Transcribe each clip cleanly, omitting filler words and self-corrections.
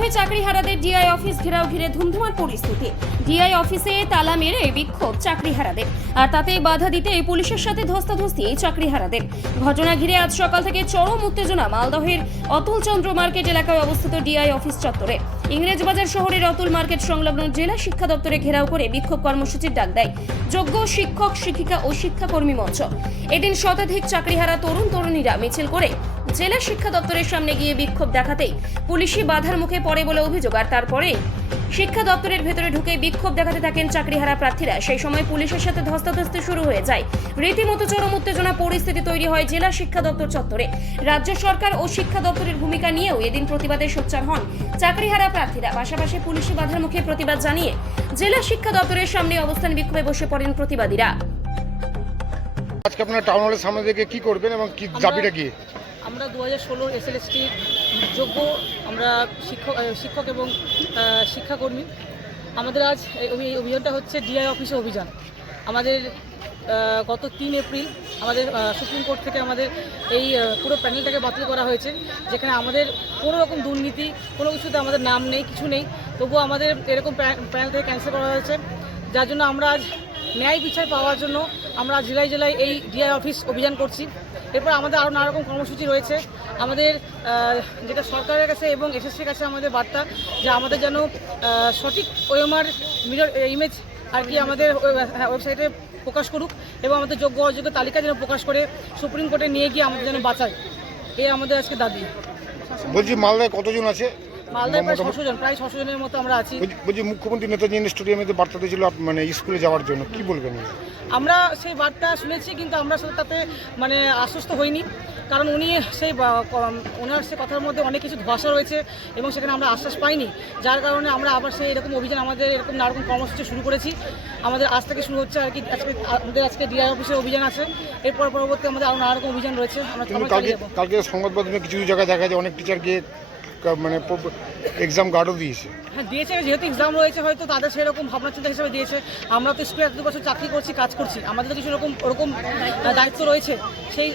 মালদহে চাকরিহারাদের DI office ঘেরাও ঘিরে ধুমধুমার পরিস্থিতি। ডিআই অফিসে তালা মেরে বিক্ষোভ চাকরিহারাদের, আর তাতে বাধা দিতে পুলিশের সাথে ধস্তাধস্তি চাকরিহারাদের। ঘটনা ঘিরে আজ সকাল থেকে চরম উত্তেজনা মালদহের অতুল চন্দ্র মার্কেট এলাকায় অবস্থিত ডিআই অফিস চত্বরে। ইংরেজবাজার শহরের অতুল মার্কেট সংলগ্ন জেলা শিক্ষা দপ্তরে ঘেরাও করে বিক্ষোভ কর্মসূচির ডাক দেয় যোগ্য শিক্ষক, শিক্ষিকা ও শিক্ষাকর্মী মঞ্চ। এদিন শতাধিক চাকরিহারা তরুণ তরুণীরা মিছিল করে জেলা শিক্ষা দপ্তরের সামনে গিয়ে বিক্ষোভ দেখাতেই পুলিশি বাধার মুখে পড়ে বলে অভিযোগ। আর তারপরে শিক্ষা দপ্তরের ভেতরে ঢুকে বিক্ষোভ দেখাতে থাকেন চাকরিহারা প্রার্থীরা। সেই সময় পুলিশের সাথে ধস্তাধস্তি শুরু হয়ে যায়। রীতিমতো চরম উত্তেজনা পরিস্থিতি তৈরি হয় জেলা শিক্ষা দপ্তর চত্বরে। রাজ্য সরকার ও শিক্ষা দপ্তরের ভূমিকা নিয়েও এদিন প্রতিবাদে সোচ্চার হন চাকরিহারা প্রার্থীরা। পাশাপাশি পুলিশি বাধার মুখে প্রতিবাদ জানিয়ে জেলা শিক্ষা দপ্তরের সামনে অবস্থান বিক্ষোভে বসে পড়েন প্রতিবাদীরা। আজকে আপনারা টাউন হলের সামনে থেকে কি করবেন এবং কি দাবিটা কি? আমরা 2016 এসএলএসটি যোগ্য আমরা শিক্ষক এবং শিক্ষাকর্মী। আমাদের আজ এই অভিযানটা হচ্ছে ডিআই অফিসে অভিযান। আমাদের গত 3 এপ্রিল আমাদের সুপ্রিম কোর্ট থেকে আমাদের এই পুরো প্যানেলটাকে বাতিল করা হয়েছে, যেখানে আমাদের কোনো রকম দুর্নীতি কোনো কিছুতে আমাদের নাম নেই, কিছু নেই। তবুও আমাদের এরকম প্যানেল থেকে ক্যান্সেল করা হয়েছে, যার জন্য আমরা আজ ন্যায় বিচার পাওয়ার জন্য আমরা জেলায় জেলায় এই ডিআই অফিস অভিযান করছি। এরপর আমাদের আরও নানা রকম কর্মসূচি রয়েছে। আমাদের যেটা সরকারের কাছে এবং এসএসসির কাছে আমাদের বার্তা, যে আমাদের যেন সঠিক ওএমআর মিরর ইমেজ আর কি আমাদের ওয়েবসাইটে প্রকাশ করুক, এবং আমাদের যোগ্য অযোগ্য তালিকা যেন প্রকাশ করে সুপ্রিম কোর্টে নিয়ে গিয়ে আমাদের যেন বাঁচায়, এই আমাদের আজকে দাবি। বলছি মালদায় কতজন আছে? মালদায় প্রায় 600 জনের মতো আমরা আছি। বলছি মুখ্যমন্ত্রী নেতাজি স্টেডিয়ামে তো বার্তা দিয়েছিল মানে স্কুলে যাওয়ার জন্য, কি বলবেন? আমরা সেই বার্তা শুনেছি, কিন্তু আমরা তাতে মানে আশ্বস্ত হইনি, কারণ উনি ওনার সে কথার মধ্যে অনেক কিছু ধোঁয়াশা রয়েছে এবং সেখানে আমরা আশ্বাস পাইনি, যার কারণে আমরা আবার সেই এরকম অভিযান আমাদের এরকম নানা রকম কর্মসূচি শুরু করেছি। আমাদের আজ থেকে শুরু হচ্ছে আর কি। আজকে ডিআই অফিসে অভিযান আছে, এরপর পরবর্তী আমাদের আরও নানা রকম অভিযান রয়েছে। কালকে সংবাদ মাধ্যমে কিছু জায়গায় দেখা যায় অনেক টিচার গিয়ে মানে এক্সাম গার্ডও দিয়েছে। হ্যাঁ দিয়েছে, যেহেতু এক্সাম রয়েছে হয়তো তাদের সেরকম ভাবনা চিন্তা হিসেবে দিয়েছে। আমরা তো স্কুলে 1-2 বছর চাকরি করছি, কাজ করছি, আমাদের তো কিছু ওরকম দায়িত্ব রয়েছে,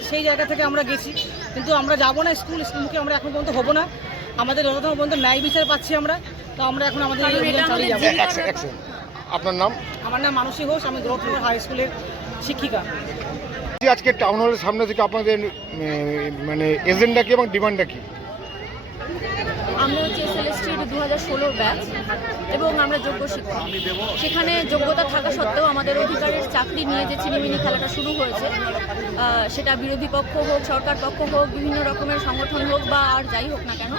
সেই জায়গা থেকে আমরা গেছি। কিন্তু আমরা যাবো না স্কুলমুখী, আমরা এখন পর্যন্ত হবো না। আমাদের যতক্ষণ পর্যন্ত ন্যায় বিচার পাচ্ছি আমরা, তো আমরা এখন আমাদের চালিয়ে যাবো। আপনার নাম? আমার নাম মানসী ঘোষ, আমি গোরখপুর হাই স্কুলের শিক্ষিকা। আজকে টাউন হলের সামনে থেকে আপনাদের মানে এজেন্ডা কি এবং ডিমান্ডটা কি? আমরা হচ্ছে এসএলএসটির 2016 ব্যাচ এবং আমরা যোগ্য শিক্ষক। সেখানে যোগ্যতা থাকা সত্ত্বেও আমাদের অধিকারের চাকরি নিয়ে যে ছিনিমিনি খেলাটা শুরু হয়েছে, সেটা বিরোধী পক্ষ হোক, সরকার পক্ষ হোক, বিভিন্ন রকমের সংগঠন হোক বা আর যাই হোক না কেন,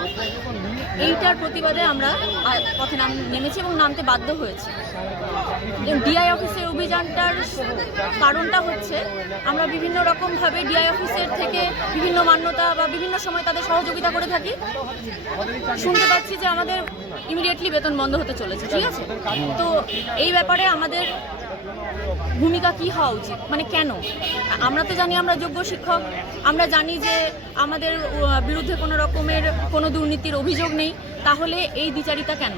এইটার প্রতিবাদে আমরা পথে নেমেছি এবং নামতে বাধ্য হয়েছি। ডিআই অফিসের অভিযানটার কারণটা হচ্ছে আমরা বিভিন্ন রকমভাবে ডিআই অফিসের থেকে বিভিন্ন মান্যতা বা বিভিন্ন সময় তাদের সহযোগিতা করে থাকি। শুনতে পাচ্ছি যে আমাদের ইমিডিয়েটলি বেতন বন্ধ হতে চলেছে, ঠিক আছে? তো এই ব্যাপারে আমাদের ভূমিকা কি হওয়া উচিত, মানে কেন? আমরা তো জানি আমরা যোগ্য শিক্ষক, আমরা জানি যে আমাদের বিরুদ্ধে কোনো রকমের কোনো দুর্নীতির অভিযোগ নেই, তাহলে এই দ্বিচারিতা কেন?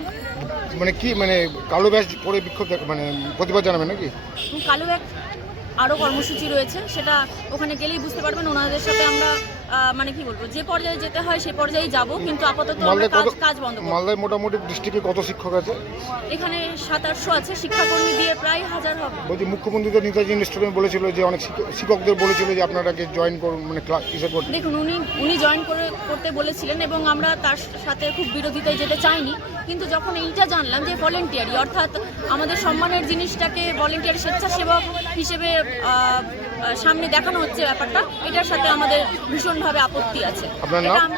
মানে কি মানে কালো ব্যাজ পরে বিক্ষোভ মানে প্রতিবাদ জানাবেন নাকি? কালো ব্যাজ আরও কর্মসূচি রয়েছে, সেটা ওখানে গেলেই বুঝতে পারবেন। ওনাদের সাথে আমরা মানে কি বলবো, যে পর্যায়ে যেতে হয় সে পর্যায়ে যাব, কিন্তু আপাতত কাজ বন্ধ করব। মালদায় মোটামুটি ডিস্ট্রিক্টে কত শিক্ষক আছে? এখানে 700-800 আছে, শিক্ষাকর্মী দিয়ে প্রায় 1000 হবে। বলছি মুখ্যমন্ত্রী তো নেতাজি স্টেডিয়ামে বলেছিল যে অনেক শিক্ষকদের বলেছিল যে আপনারাকে জয়েন করুন, মানে ক্লাস হিসেবে করতে। দেখুন, উনি জয়েন করতে বলেছিলেন এবং আমরা তার সাথে খুব বিরোধিতায় যেতে চাইনি, কিন্তু যখন এইটা জানলাম যে ভলেন্টিয়ারি, অর্থাৎ আমাদের সম্মানের জিনিসটাকে ভলেন্টিয়ারি স্বেচ্ছাসেবক হিসেবে সামনে দেখানো হচ্ছে ব্যাপারটা, এটার সাথে আমাদের ভীষণভাবে আপত্তি আছে। আপনার নাম?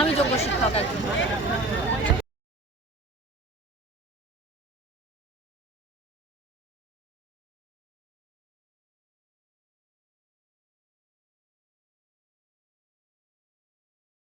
আমি যোগ্য শিক্ষক একজন।